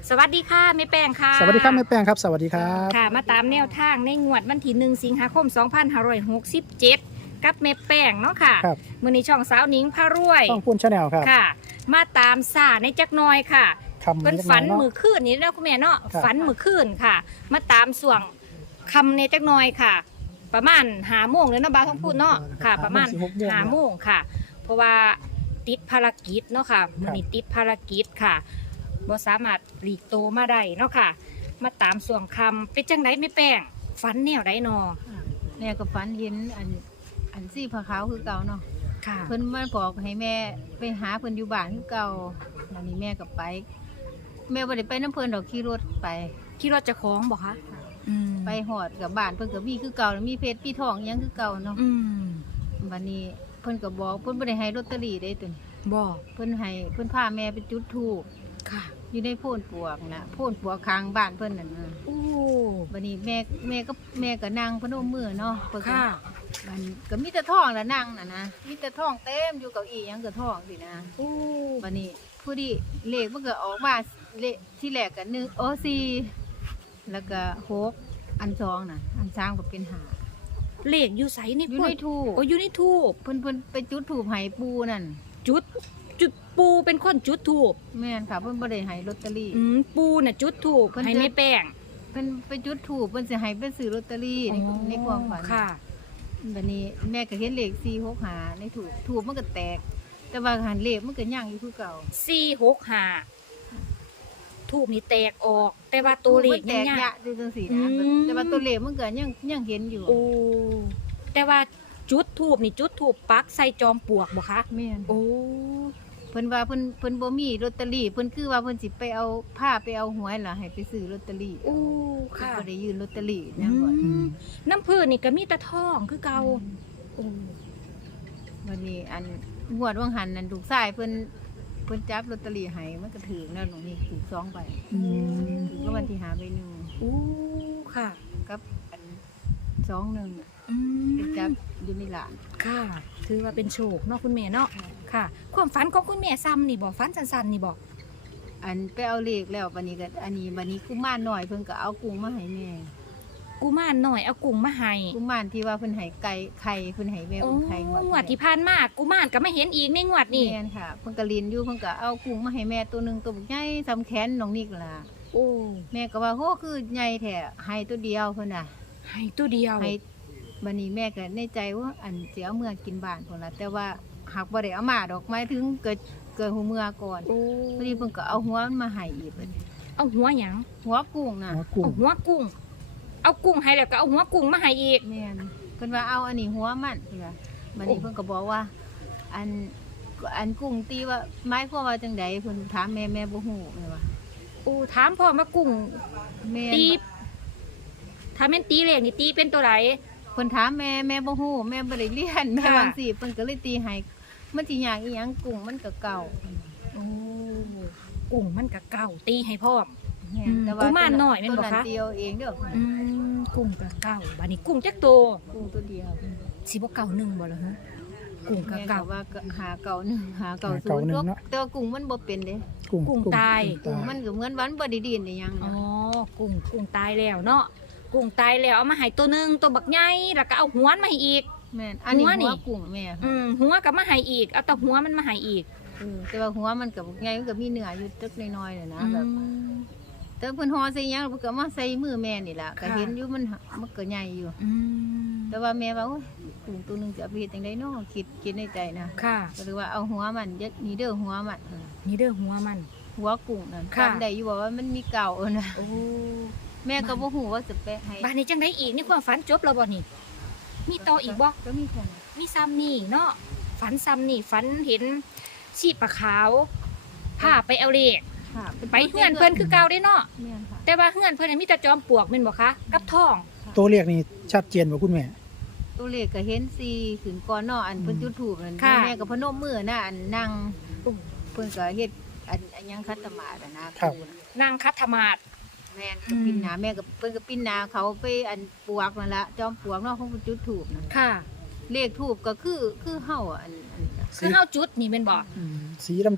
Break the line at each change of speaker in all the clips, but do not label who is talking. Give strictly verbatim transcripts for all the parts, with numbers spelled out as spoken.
สวัสดีค่ะแม่แป้งค่ะ
สวัสดีครับแม่แป้งครับสวัสดีครับ
ค่ะมาตามแนวทางในงวดวันที่หนึ่งสิงหาคมสองพันห้าร้อยหกสิบเจ็ดกับแม่แป้งเนาะค่ะ
ครับ
มือในช่องสาวหนิงพารวย
ต้องพูนชาแนลครับ
ค่ะ มาตามสาในจักหน้อยค่ะ
คำ
เป็น
ล็ก
ฝัน
อยเาะ
มือคืนนี่เนาะคุณแม่เนาะ
ครับ
ฝันมือคืนค่ะ มาตามส่วงคำในจักหน้อยค่ะ ประมาณหาโมงเลยเนาะบาวท้องพูดเนาะค่ะ ประมาณหาโมงค่ะ เพราะว่าติดภารกิจเนาะค่ะมือนี้ติดภารกิจค่ะบ่สามารถหลีกโตวมาได้เนาะค่ะ มาตามส่วงคำเป็นจังไดไม่แป้งฝันแนวไดนอ
แม่ก็ฝันเห็นอันอันซี่ผ้าขาวคือเก่าเนาะ
ค่ะ
เพิ่นมาบอกให้แม่ไปหาเพิ่นอยู่บ้านคือเก่าวันนี้แม่ก็ไป แม่บ่ได้ไปน้ำเพิ่นดอกขี่รถไป
คิดว่าจะคล้องบอกคะอืม
ไปหอดกับบ้านเพิ่นก็มีคือเก่ามีเพชรมีทองอิหยังคือเก่าเนาะ
อืม
วันนี้เพิ่นก็บอกเพิ่นบ่ได้ให้ลอตเตอรี่ได้ตัวนี้
บอก
เพิ่นให้เพิ่นพาแม่ไปจุดธูป
ค่ะ
อยู่ในโพนปวกนะโพนปวกข้างบ้านเพิ่นนั่นน่ะ
อู้
วันนี้แม่แม่ก็แม่ก็นั่งพนมมือเนาะเพิ่นก็
ค่ะ
มันก็มีแต่ทองละนั่งน่ะนะมีแต่ทองเต็มอยู่เก้าอี้หยังก็ทองสินะ
อู้
วันนี้ผู้ที่เลขมันก็ออกมาเลขที่แรกก็หนึ่งโอ้สี่แล้วก็หกอันสองน่ะ อันสามก็เป็นห้า
เลขอยู่ใสใน
อยู่
พว
ใน
ก
ทูบ
โอ้อยู่ในทูบ
เพิ่นเพิ่นไปจุดถูบให้ปูนั่น
จุด จุดปูเป็นคนจุดทูบ
แม่นค่ะเพิ่นบ่ได้ให้ลอตเตอรี่
อืมปูน่ะจุดทูบ
เพิ่นจะ
ให้ไม่แป้ง
เพิ่นไปจุดถูบเพิ่นสิให้ไปซื้อลอตเตอรี่ในในความฝัน
ค่ะ
บัดนี้แม่ก็เห็นเลขสี่หกห้าในถูบถูบมันก็แตก แต่ว่าหันเลขมันก็ยังอยู่คือเก่า
สี่หกห้าทูบนี่แตกออก แต่ว่าตัวเลข
มันแต
ยัง
ก
ยัง
ยะอยู่จังซี่นะ
อืม
แต่ว่าตัวเลขมันก็ยังยังเห็นอยู่
โอ้แต่ว่าจุดทูบนี่จุดทูบปักใส่จอมปลวกบ่คะ
แม่น
โอ้
เพิ่นว่าเพิ่นเพิ่นบ่มีลอตเตอรี่เพิ่นคือว่าเพิ่นสิไปเอาผ้าไปเอาหวยล่ะให้ไปซื้อลอตเตอรี่
โอ้
เพิ่น
ค่ะ
บ่ได้ยืนลอตเตอรี่
อื
นะก่อน
มน้ำพืชนี่ก็มีแตะทองคือเก่าโอ้
วันนี้อันงวดวังหันนั่นลูกชายเพิ่นเพิ่นจับลอตเตอรี่ให้มันก็ถึงแล้วหนูนี่ถูกสองใบ
อืม
ถึงแล้ววันที่หาใบหนึง
โอ้ค่ะ
กับอันสองหนึงน่ะ
อืม
ไปจับอยู่ในหลาน
ค่ะ ถือว่าเป็นโชคเนาะคุณแม่เนาะค่ะ ความฝันของคุณแม่ซ้ำนี่บอกฝันสั้นๆนี่บอก
อันไปเอาเลขแล้ววันนี้ก็อันนี้วันนี้กุมารน้อยเพิ่นก็เอากุ้งมาให้แม่
กูมารหน่อยเอากุ้งมาให้
กุมารที่ว่าเพิ่นให้ไก่ไข่เพิ่นให้แม่
โอ้
ไข่งวด
งวดที่ผ่านมากูมารก็ไม่เห็นอีกในงวดนี่
แม่นค่ะเพิ่นก็เรียนอยู่เพิ่นก็เอากุ้งมาให้แม่ตัวหนึงตัวบักใหญ่สำแขนน้องนิกล่ะ
โอ้
แม่ก็ว่าโหคือใหญ่แท้ให้ตัวเดียวเพิ่นน่ะ
ให้ตัวเดียว
ให้บัดนี้แม่ก็ในใจว่าอันสิเอาเมื่อกินบ้านพุ่นล่ะแต่ว่าหากบ่ได้เอามาดอกไม้ถึงเกิดเกิดหูเมื่อก่อน
โอ้
พอดีเพิ่นก็เอาหัวมันมาให้อีกบัดนี้
เอาหัวหยัง
หัวกุ้งน่ะ
หัวกุ้ง
เอาหัวกุ้ง เอากุ้งให้แล้วก็เอาหัวกุ้งมาให้อีก
แม่นเพิ่นว่าเอาอันนี้หัวมันเพิ่นว่าบัดนี้
โอ้
เพิ่นก็บอกว่า อันอันกุ้งตีว่าหมายความว่าจังไดเพิ่นถามแม่แม่บ่ฮู้แม่ว่า
โอ้ถามพ่อมากุ้ง
แม่
ตี
น
ถ้าแม่นตีเลขนี่ตีเป็นตัวไหน
เพิ่นถามแม่แม่บ่ฮู้แม่บ่ได้เรียนแม่
ค่ะ
วาจังซี่เพิ่นก็เลยตีให้มันสิยากอีหยังกุ้งมันก็เก่า
โอ้กุ้งมันก็เก่าตีให้พ่อม
แม่น
อืม
แต่ว่า
กุมารน้อยแม่นบ่
ตัว
คะ
เดียวเองเด้อ
อืมกุ้งก็เก่าบัดนี้กุ้งจักโต
กุ้งตัวเดียว
สิบ่เก่าหนึ่งบ่ล่ะฮะกุ้งก็
แม่
เก่า
ก็ว่าก็หาเก่าหนึ่งหาเก่า
หา
ศู
เก่าน
ย์
หนึ่ง
ตัว
เนาะ
แต่ว่ากุ้งมันบ่เป็นเด้
กุ้ง
กุ้งตาย
กุ้งมันก็เหมือนวันบ่ได้ดินได้หยัง
อ๋อ
นะ
กุ้งกุ้งตายแล้วเนาะกุ้งตายแล้วเอามาให้ตัวหนึงตัวบักใหญ่แล้วก็เอาหัวมันมาให้อีก
แม่นอันนี้
หัวนี่
หัวกุ้งแม่
อืมหัวก็มาให้อีกเอาแต่หัวมันมาให้อีก
เออแต่ว่าหัวมันก็บ่ใหญ่มันก็มีเนื้ออยู่จักน้อยๆน่ะนะ
อื
แบบ
ม
แต่เพิ่นห่อใส่หยังเพิ่นก็เอามาใส่มือแม่นี่ล่ะก็
ค่ะ
เห็นอยู่มันมันก็ใหญ่อยู่
อืม
แต่ว่าแม่ว่าโอ้ยกุ้งตัวหนึงจะเอาไปเฮ็ดจังได๋เนาะคิดคิดในใจนะ
ค่ะ
ก็เลยว่าเอาหัวมันยัดนี่เด้อหัวมัน
นี่เด้อหัวมัน
หัวกุ้งนั่น
ค่ะ
จำได้อยู่ว่ามันมีเก่านะ
โอ้
แม่ก็บ่ฮู้ว่าจะไปให้
บ้านนี้จังได้อีกนี่ความฝันจบแล้วบ่นี่ มีต่ออีกบ่
ก็มีแค่นั้น
มีซ้ำนี่เนาะฝันซ้ำนี่ฝันเห็นชีพปลาขาวพาไปเอาเลข
ค่ะ
ไปเฮือนเพิ่นคือเก่าได้เนาะ
แม่นค่ะ
แต่ว่าเฮือนเพิ่นนะมีแต่จอมปลวกแม่นบ่คะกับทอง
ตัวเลขนี่ชัดเจนกว่าคุณแม่
ตัวเลขก็เห็นสี่ขึ้นก่อนเนาะอันเพิ่นจุดธูปนั่น
ค่ะ
แม่ก็พนมมือนะอันนั่งเพิ่นก็เฮ็ดอันอันหยังคัตตมาดอะนะครูน่ะ
นางคัทธมาศ
แม่นก็ปิ้นหน้าแม่ก็เพิ่นก็ปิ้นหน้าเขาไปอันปวกนั่นละจอมปลวกเนาะของเพิ่นจุดธูปนั่น
ค่ะ
เลขธูปก็คือคือเฮาอะอันอัน
คือเฮาจุดนี่แม่นบ่
อืมสีดำ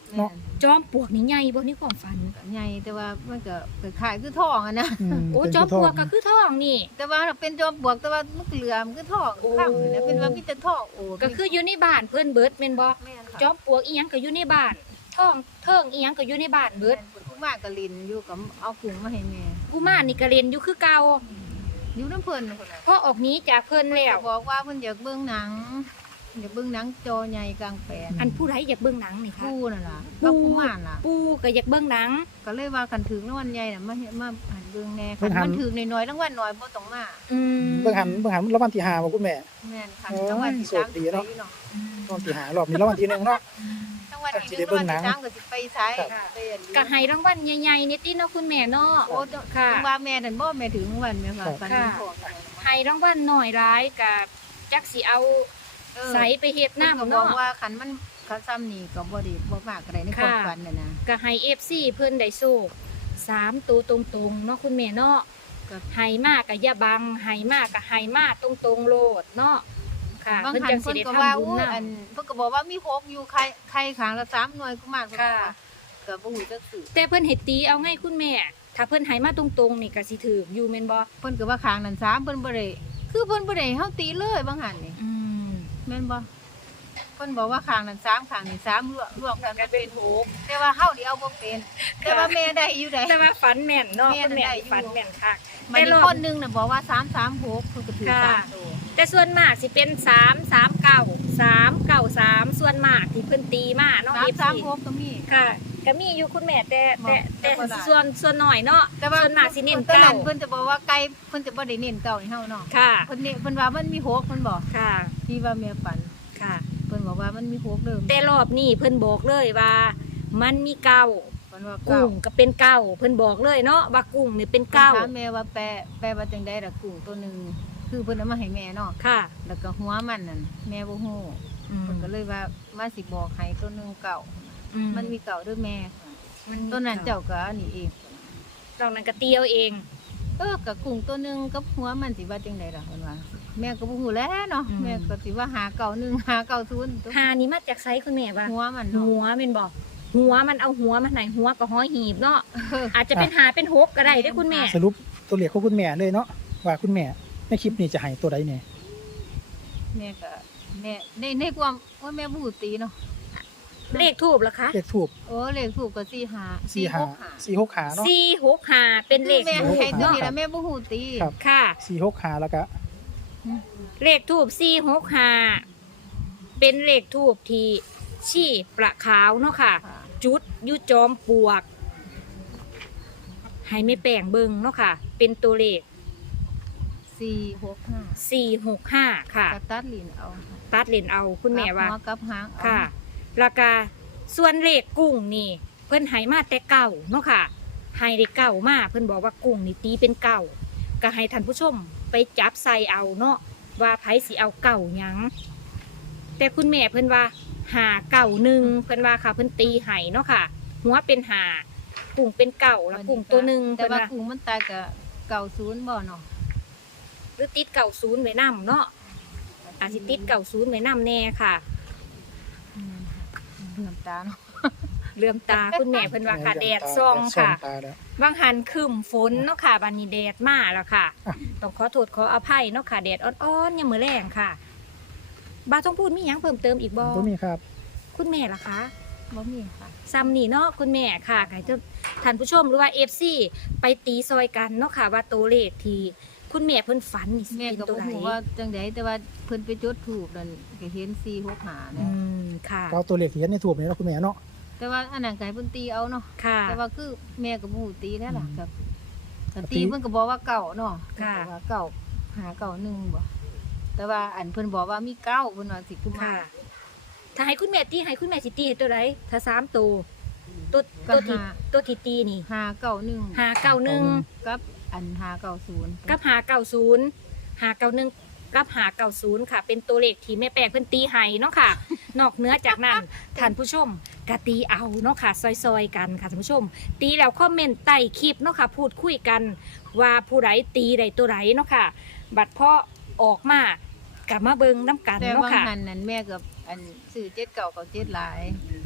เนาะ
จอมปลวกนี่ใหญ่บ่นี่ความฝัน
ก็ใหญ่แต่ว่ามันก็คล้ายๆคือท้องอะนะ
อืม
โอ้
เป็น
จอม
ผู้
ป
ท
ล
อ
ว
ง
กก็คือท้องนี่
แต่ว่าเป็นจอมปลวกแต่ว่ามันก็เหลือมคือท้อง
โอ้
ข้างนี่นะเป็นว่ามีแต่ท้องโอ้
ก็คืออยู่ในบ้านเพิ่นเบิดแม่นบ่
แม่นค่ะ
จอมปลวกอีหยังก็อยู่ในบ้านท้องเทิงอีหยังก็อยู่ในบ้านเบิด
ผู้มากก็ลินอยู่กับเอากุ้งมาให้แม่
กูมารนี่ก็เล่นอยู่คือเก่า
อยู่น้ำเพิ่นพุ่นน่ะ
พอออกหนี้จากเพิ่นแล้ว
ก็บอกว่าเพิ่นอยากเบิ่งหนังอยากเบิ่งหนังจอใหญ่กลางแปลง
อันผู้ใดอยากเบิ่งหนังนี่คะ
ปู่นั่นล่ะ
ปู่
กับผู้มานล่ะ
ปู่ก็อยากเบิ่งหนัง
ก็เลยว่ากันถึงรางวัลใหญ่น่ะมาเฮ็ดมาหันเบิ่งแหน่
เบิ่
คัน
งหัน
มันถึงน้อยๆรางวัลน้อยบ่ต้องมา
อืม
เบิ่งหันเบิ่งหันรางวัลที่ห้าบ่คุณแม่
แม่นค่ะ
โอ้ย
รางวัลที่
โช
สา
ค
ม
ดีเนาะ
สิไปอยู่
รางวัลที่ห้ารอบนี้รางวัลที่หนึ่งเนาะ
รางวัลที่
สิ
ห
ได้
นึ่ง
เบิ่
ราง
งหนั
วัล
ง
ที่สามก็สิไปใช้
ครับ
ไปอันนี้
ก็ให้รางวัลใหญ่ๆนี่ติเนาะคุณแม่เนาะ
โอ้
ค่ะ
จังว่าแม่นั่นบ่แม่ถึงรางวัลแม่ว่า
ครับ
กัน
ค่ะ
ของ
ให้รางวัลน้อยร้ายกับจักสิเอา
เออ
ใส่ไปเฮ็ด
น้ำ
น้ำ
ก็บอ
เนาะ
กว่าคันมันคันซ้ำนี่ก็บ่ได้บ่มากก็ได้ในความ
ค่ะ
ฝันน่ะนะ
ก็ให้ เอฟ ซี เพิ่นได้โชคสามตัวตรงๆเนาะคุณแม่เนาะ
ก็
ให้มากก็อย่าบังให้มากก็ให้มาตรงๆโลดเนาะค่ะ
บาง
เพิ่น
คัน
จังสิ
เพิ่น
ได้
ก็
ทำ
ว่า
บุญ
อู้
นํ
อันเพิ่นก็บอกว่ามีหกอยู่ไข่ไข่ขางละสามหน่วยกุมารเพิ่นบอกว่าก็บ่ฮู้จักสือ
แต่เพิ่นให้ตีเอาไงคุณแม่ ถ้าเพิ่นให้มาตรงๆนี่ก็สิถูกอยู่แม่นบ่
เพิ่นก็ว่าขางนั้นสามเพิ่นบ่ได้คือเพิ่นบ่ได้ให้เฮาตีเลยบางหันนี่
อืม
แม่นบ่เพิ่นบอกว่าขางนั้นสามขางนี้สามรวมรวมกันมันเป็นหกแต่ว่าเฮานี่เอาบ่เป็นแต่ว่าแม่ได้อยู่ได้
แต่ว่าฝันแม่นเนาะ
แม่
คุณ
น่ะ
แม่
ได้อยู่
ฝันแม่นคัก
มัน
แต่
อี
ร
ก
อบ
คนนึงน่ะบอกว่าสามสามหกเพิ่นก็ถือ
ค่ะ
สามตัว
แต่ส่วนมากสิเป็นสาม สามเก้า สามเก้าสามส่วนมากที่เพิ่นตีมาเนาะ
สาม
เอฟ
สาม
ซี
หกก็มี
ค่ะก็มีอยู่คุณแม่แต่แต่
แต่
แต่
บ่ได้
ส่วนส่วนหน่อยเนาะ
แต่ว่า
ส่วนมากสิเน้น
ตอน
เก้า
นั้นเพิ่นจะบอกว่าไก่เพิ่นจะบ่ได้เน้นเก่าให้เฮาเนาะ
ค่ะ
เพิ่นนี่เพิ่นว่ามันมีหกเพิ่นบอก
ค่ะ
ที่ว่าแม่ฝัน
ค่ะ
เพิ่นบอกว่ามันมีหกเด้อ
แต่รอบนี้เพิ่นบอกเลยว่า มันมีเก้า
เพิ่นว่าเก้า
กุ้งก็เป็นเก้าเพิ่นบอกเลยเนาะว่ากุ้งนี่เป็นเก้า
ถามแม่ว่าแปลแปลว่าจังได๋ล่ะกุ้งตัวหนึงคือเพิ่นเอามาให้แม่เนาะ
ค่ะ
แล้วก็หัวมันนั่นแม่บ่ฮู้
อืม
เพิ่นก็เลยว่ามาสิบอกให้ตัวหนึงเก่า
อื
มันมีเก่าเด้อแม่
มันมี
ตัวนั้นเจ้าก็อันนี้เอง
ตอนนั้นก็เตียวเอง
เออกับกุ้งตัวหนึงกับหัวมันสิว่าจังได๋ล่ะเพิ่นว่าแม่ก็บ่ฮู้แหล้วเนาะแม่ก็สิว่าหาเก่าหนึ่งหาเก่าศูนย์ตัว
หานี่มาจากไซคุณแม่ว่า
หัวมันเนาะ
หัวแม่นบอกหัวมันเอาหัวมันไหนหัวก็ห้อยหีบเนาะ
เออ
อาจจะเป็นหาเป็นหกก็ได้เด้อคุณแม่
สรุปตัวเลขของคุณแม่เลยเนาะว่าคุณแม่ในคลิปนี้จะให้ตัวใดเนี่ย
แม่ก็แม่ในในความว่าแม่บ่ฮู้ตีเนาะ
เลขทูบเหรอคะ
เลขถูก
โอ้เลขถูกก็สี่ห้า
สี่ห้าสี่หกขาเนาะ
สี่หกหาเป็นเลข
แม่
ทูบ
ให้ตัว
เนาะ
นี้ละแม่บ่ฮู้ตี
ครับ
ค่ะ
สี่หกขาแล้วก็
เลขทูบสี่หกหาเป็นเลขทูบที่ชี้ประขาวเนาะค่ะ
ค่ะ
จุดอยุจอมปลวก ให้ไม่แปลงเบิงเนาะค่ะ เป็นตัวเลข
สี่หกห้า
สี่หกห้าค่ะ
กระตัดลิ้นเอา
ตัดเลนเอาคุณแม่ว่า
กับหักับหางเอา
ค่ะแล้วก็ส่วนเลขกุ้งนี่ เพิ่นให้มาแต่เก่าเนาะค่ะให้ได้เก่ามาเพิ่นบอกว่ากุ้งนี่ตีเป็นเก่าก็ให้ท่านผู้ชมไปจับใส่เอาเนาะว่าไผสิเอาเก่าหยังแต่คุณแม่เพิ่นว่าหาเก่าหนึ่งเพิ่นว่าค่ะเพิ่นตีให้เนาะค่ะ หัวเป็นหากุ้งเป็นเก่าแล้วกุ้งตัวหนึ่ง
แต่
เพิ่น
ว่า
ว่า
กุ้งมันตายกับเก่าศูนย์บ่เนาะ
หรือติดเก่าศูนย์ไว้นํเนาะอาจสิติดเก่าศูนย์ไว้นํแน่ค่ะ
อืมน้ำตาเนาะ
เลื่อมตาคุณแม่เพิ่นว่าค่ะแดดซ่องค่ะ
ตาแล้ว
บางหันคืมฝนเนาะค่ะบันนี้แดดมาแล้วค่ะ
อ่ะ
ต้องขอโทษขออภัยเนาะค่ะแดดอ่อนๆยังมือแรงค่ะบาต้องพูดมีหยังเพิ่มเติมอีกบ่
ตัวนี้ครับ
คุณแม่ล่ะคะ
บ่มีค่ะ
ซ้ำนี่เนาะคุณแม่ค่ะให้ท่านผู้ชมหรือว่า เอฟ ซี ไปตีซอยกันเนาะค่ะว่าตัวเลขที่คุณแม่เพิ่นฝันนี่สิ
แม่
เป็น
ก็
ตั
บ่
วไหน
ฮู้ว่าจังไดแต่ว่าเพิ่นไปจุดธูปนั่นก็เห็นสี่หกห้า
อื
เนี่ย
มค่ะ
ก็เอาตัวเลขที่เห็นในถูกนี่เนาะคุณแม่เนาะ
แต่ว่าอันนั้นก็ให้เพิ่นตีเอาเนาะ
ค่ะ
แต่ว่าคือแม่ก็บ่ฮู้ตีแล้วล่ะ
อืม
ครับก็
ตี
ตีเพิ่นก็บอกว่าเก่าเนาะ
ค่ะ
เพิ่นบอกว่าเก่าหาเก่าหนึ่งบ่แต่ว่าอันเพิ่นบอกว่ามีเก้าเพิ่นว่าสิกุมา
ค่ะ ถ้าให้คุณแม่ตีให้คุณแม่สิตีให้ตัวไหนถ้าสามตัวตัวตัวที่ตัวที่ตีนี่
หาเก่าหนึ่ง
หาเก้าหนึ่ง
กับอันหาเก่าศูนย์
กับหาเก้าศูนย์หาเก้าหนึ่งกับหาเก้าศูนย์ค่ะ เป็นตัวเลขที่แม่แปลงเพิ่นตีให้เนาะค่ะ นอกเหนือจากนั้น ท่านผู้ชมกะตีเอาเนาะค่ะ ซอยๆกันค่ะท่านผู้ชม ตีแล้วคอมเมนต์ใต้คลิปเนาะค่ะ พูดคุยกันว่าผู้ใดตีใดตัวใดเนาะค่ะ บัดพอออกมากับมาเบิงน้ำกัน
แต่
เนาะ
ว่า
ค่ะ
หันนั้นแม่กับอันซื้อเจ็ดเก่ากับเจ็ดหลายห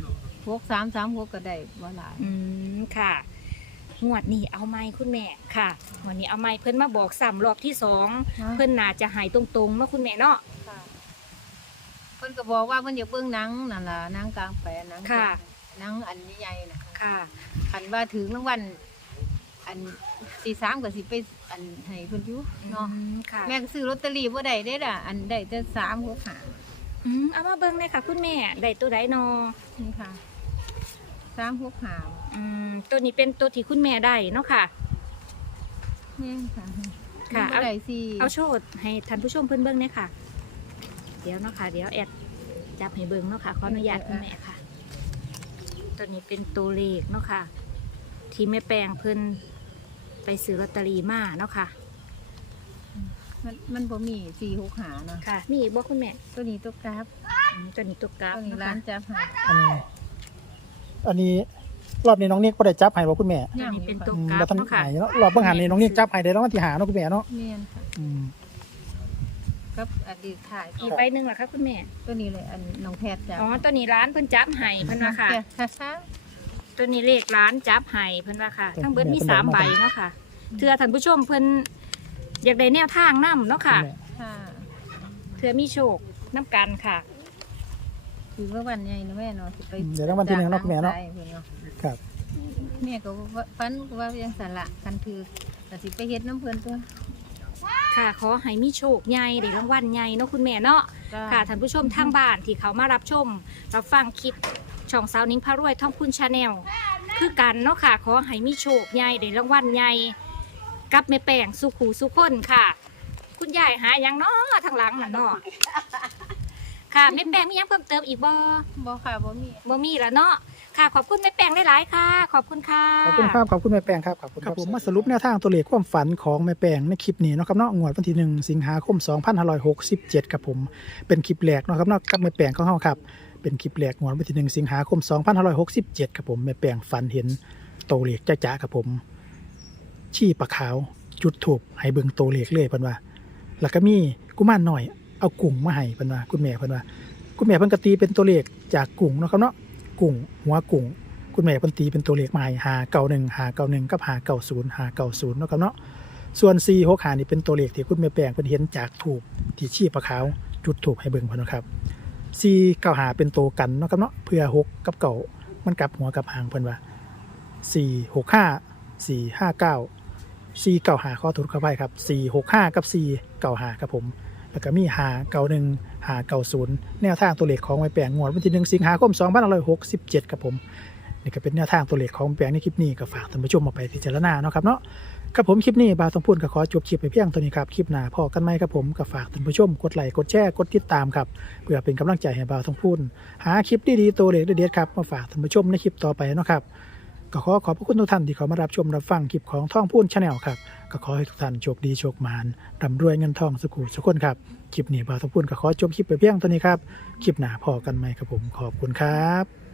หกสามสามหกก็ได้บ่หลาย
อืมค่ะงวดนี้เอาไม้คุณแม่ค่ะงวดนี้เอาไม้เพิ่นมาบอกซ้ำรอบที่สองเพิ่นน่าจะใหายตรงๆเนาะคุณแม่เนาะ
ค่ะเพิ่นก็บอกว่าเพิ่นอยากเบิ่งหนังนั่นล่ะหนังกลางแปลงหนัง
ค่ะ
หนังอันใหญ่ๆน่ะ
ค่ะ
คันว่าถึงรางวัลอันสี่สามก็สิไปอันให้เพิ่นอยู่เนาะ
อืมค่ะ
แม่ก็ซื้อลอตเตอรี่บ่ได้เด้ล่ะอันได้แต่สามหกห้า
อืมเอามาเบิ่งเลยค่ะคุณแม่ได้ตัวใดนอ
นี่ค่ะสามหกห้า
อืมตัวนี้เป็นตัวที่คุณแม่ได้เนาะค่ะ
แม่นค่ะ
ค่ะ
บ่ได้สี่
เอาโชว์ให้ท่านผู้ชมเพิ่นเบิ่งเนี่ยค่ะ เดี๋ยวเนาะค่ะเดี๋ยวแอดจับให้เบิ่งเนาะค่ะขออนุญาตคุณแม่ค่ะ ตัวนี้เป็นตัวเลขเนาะค่ะ ที่แม่แปลงเพิ่นไปซื้อลอตเตอรี่มาเนาะค่ะ
มันมันบ่มีสี่หกห้าเนาะ
ค่ะมีอีกบ่คุณแม่
ตัวนี้ตัวกราฟ
อืมตัวนี้ตัวกราฟ
ตัวนี้
เนาะ
ร้า
ค่ะ
นจับให้
อันนี้ อันนี้รอบนี้น้องนิกบ่ได้จับให้บ่คุณแม่
ตัวนี้เป็นตัว
อืม
กรา
บ่
ฟ
ทัน
เนาะค่ะ
หายเนาะรอบเบิ่งหันนี่น้องนิกจับให้ได้รางวัลที่ห้าเนาะคุณแม่เนาะ
แม่นค่ะ
อืม
กับอดีตถ่าย
อีกใบหนึ่งเหรอคะคุณแม่
ตัวนี้เลยอันน้องแพทย์จับ
อ๋อตัวนี้ร้านเพิ่นจับให้เพิ่นว่าค่ะ
ค่ะ
ตัวนี้เลขร้านจับให้เพิ่นว่าค่ะ ทั้งเบิดมีสามใบเนาะค่ะเทื่อท่านผู้ชมเพิ่นอยากได้แนวทางนํเนาะค่ะ
ณแม่
ค่ะ
เทื่อมีโชคน้ำกันค่ะ
คือว่าวันใหญ่นะแม่เนาะสิไป
เดี๋ยวรางวัลที่หนึ่งเนาะคุณแม่เนาะ
จ้งหงสยพิ่
ครับ
แม่ก็ว่าฟันก็ว่ายังสละกันถือแต่สิไปเฮ็ดน้ำเพิ่นตัว
ค่ะขอให้มีโชคใหญ่ได้รางวัลใหญ่เนาะคุณแม่เนาะ
จ้า
ค่ะท่านผู้ชมทางบ้านที่เขามารับชมรับฟังคลิปช่องสาวนิ้งพารวยท่องคุณชาแนลคือกันเนาะค่ะขอให้มีโชคใหญ่ได้รางวัลใหญ่กับแม่แป้งสุขูสุขคนค่ะ คุณยายหาหยังเนาะทางหลังน่ะเนาะค่ะแม่แป้งมีหยังเพิ่มเติมอีกบ่
บ่ค่ะบ่มี
บ่มีแล้วเนาะค่ะ ขอบคุณแม่แป้งหลายๆค่ะ ขอบคุณค่ะ
ขอบคุณครับขอบคุณแม่แป้งครับขอบคุณครับผมมาสรุปแนวทางตัวเลขความฝันของแม่แป้งในคลิปนี้เนาะครับเนาะงวดวันที่หนึ่งสิงหาคมสองพันห้าร้อยหกสิบเจ็ดครับผมเป็นคลิปแรกเนาะครับเนาะกับแม่แป้งของเฮาครับเป็นคลิปแรกงวดวันที่หนึ่งสิงหาคมสองพันห้าร้อยหกสิบเจ็ดครับผมแม่แป้งฝันเห็นตัวเลขจ้าๆครับผมชี้ปลาขาวจุดถูกให้เบิ่งตัวเลขเลยเพิ่นว่า แล้วก็มีกุมารน้อยเอากุ้งมาให้เพิ่นว่าคุณแม่เพิ่นว่าคุณแม่เพิ่นก็ตีเป็นตัวเลขจากกุ้งเนาะครับเนาะกุ้งหัวกุ้งคุณแม่เพิ่นตีเป็นตัวเลขมาให้ห้าเก้าหนึ่ง ห้าเก้าหนึ่งกับห้าเก้าศูนย์ ห้าเก้าศูนย์เนาะครับเนาะส่วนสี่หกห้านี่เป็นตัวเลขที่คุณแม่แป้งเพิ่นเห็นจากถูกที่ชี้ปลาขาวจุดถูกให้เบิ่งเพิ่นนะครับสี่เก้าห้าเป็นตัวกันเนาะครับเนาะเพื่อหกกับเก้ามันกลับหัวกลับหางเพิ่นว่าสี่หกห้า สี่ห้าเก้า สี่เก้าห้าข้อถูกเข้าไปครับสี่หกห้ากับสี่เก้าห้าครับผมแล้วก็มีห้าเก้าหนึ่ง ห้าเก้าศูนย์แนวทางตัวเลขของแม่แป้งงวดวันที่หนึ่งสิงหาคมสองพันห้าร้อยหกสิบเจ็ดครับผมนี่ก็เป็นแนวทางตัวเลขของแม่แป้งในคลิปนี้ก็ฝากท่านผู้ชมมาไปพิจารณาเนาะครับเนาะครับผมคลิปนี้บ่าวต้องพูดก็ขอจบคลิปไปเพียงเท่านี้ครับคลิปหน้าพอกันไหมครับผมก็ฝากท่านผู้ชมกดไลค์กดแชร์กดติดตามครับเพื่อเป็นกำลังใจให้บ่าวต้องพูดหาคลิปดีๆตัวเลขเด็ดๆครับมาฝากท่านผู้ชมในคลิปต่อไปเนาะครับก็ขอขอบพระคุณทุกท่านที่เข้ามารับชมรับฟังคลิปของท่องพูนชาแนลครับก็ขอให้ทุกท่านโชคดีโชคมานร่ำรวยเงินทองสุขุสุขคนครับคลิปนี้บ่าวต้องพูดก็ขอจบคลิปไปเพียงเท่านี้ครับคลิปหน้าพอกันไหมครับผมขอบคุณครับ